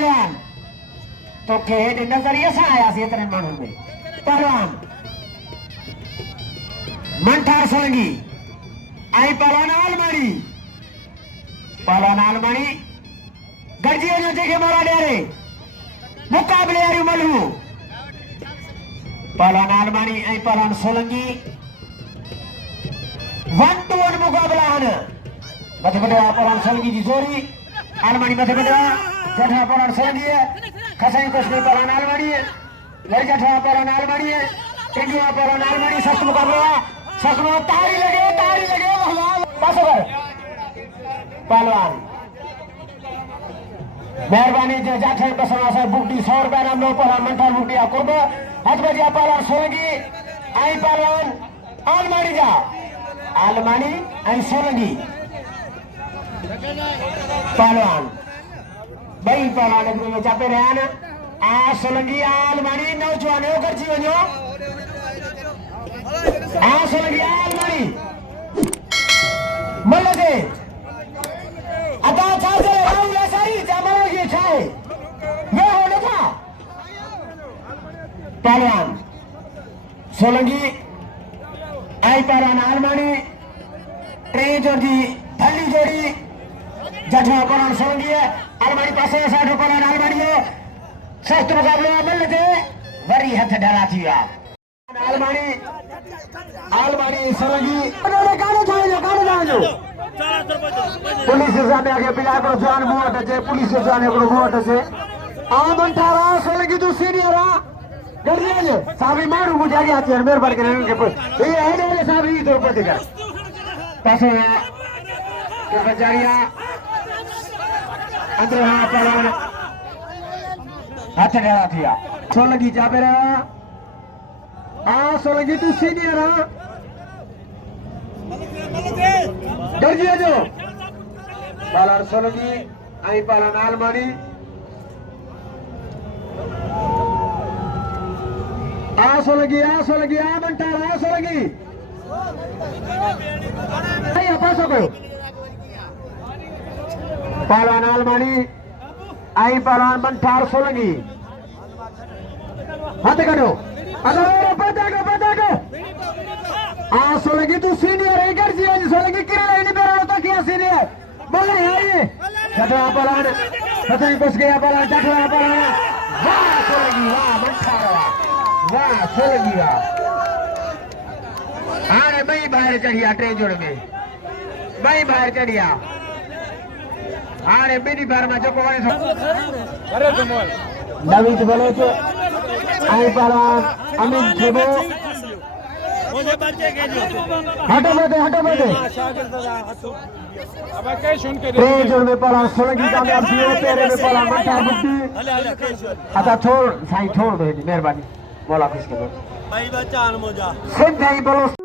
पहलवान तो खेड नजरिए से आया सी इतने मानू में पहलवान मंठार सोलंगी आई पहलवान आलमणी गर्जिया जो देखे मोरा डेरे मुकाबले यारी मलू पहलवान आलमणी आई पहलवान सोलंगी 1-1 मुकाबला है मध्य प्रदेश पहलवान सोलंगी की जोड़ी आलमणी मध्य प्रदेश जठा पहलवान सोलंगी है खसाई कुश्ती पहलवान आलमणी है लड़का जठा पहलवान आलमणी है इंडिया पहलवान आलमणी सख्त मुकाबला सखनो तारी लगे पास ओवर पहलवान मेहरबानी जो जाठे बसवा से बुकटी 100 रुपया नाम लो पहलवान मंठार बुकटी कुर्ब हथ बजिया पहलवान सोलंगी आई पहलवान आलमणी जा आलमणी आई सोलंगी पहलवान भाई पहलवान एक में चापे रहा ना आ सोलंगी आलमणी नौजवान हो कर जीवन हो आ सोलंगी आलमणी मल्लगे अदा चाचे राहुल सही जमाना ये छाए ये होने था पहलवान सोलंगी आई पहलवान आलमणी ट्रेन जोड़ी थली जोड़ी जठा पहलवान सोलंगी है आलमणी पास 60 पहलवान आलमणी हो सख्त मुकाबला मल्लगे वरी हथ डरा थिया आलमणी सोलंगी पुलिस सामने आगे पिला को जान वोट है पुलिस सामने को वोट है आमन थारा सोलंगी तू सीनियर आ गड़िया जे साबी मारू मुझे आगे आती है मेहरबानी करने के ये है ने साबी तो पति कर पास है के बजारिया अंदर हां पहलवान हाथ डरा थिया सोलंगी जाबे रहा आ सोलंगी तू सीनियर आ गर्जिया जो पहलवान सोलंगी आई पहलवान आलमणी आ सोलंगी आ मंठार आ सोलंगी नहीं पास हो गयो पहलवान आलमणी आई पहलवान मंठार सोलंगी हाथ करो अगर पता को आ सोलंगी तू सीनियर है गर्जिया जी सोलंगी किरा नहीं बेरा तो क्या सीनियर बोले यार ये जठा पहलवान खसाई बस गया पहलवान जठा पहलवान वाह सोलंगी वाह मंठार वाह सोलंगी वाह अरे मैं बाहर चढ़िया ट्रेन जोड़ में मैं बाहर चढ़िया अरे मेरी बार में जो कोने अरे तुम नवीन बोले तो आई पहलवान अमित देवो हटो बदे अब के सुन के ट्रेन जोड़ में पहलवान सोलंगी कामयाब हुए तेरे में पहलवान मंठार बुकटी अच्छा छोड़ साईं छोड़ दो मेहरबानी बोला किसके भाई बच्चा अनमोजा सिद्ध है बोलो।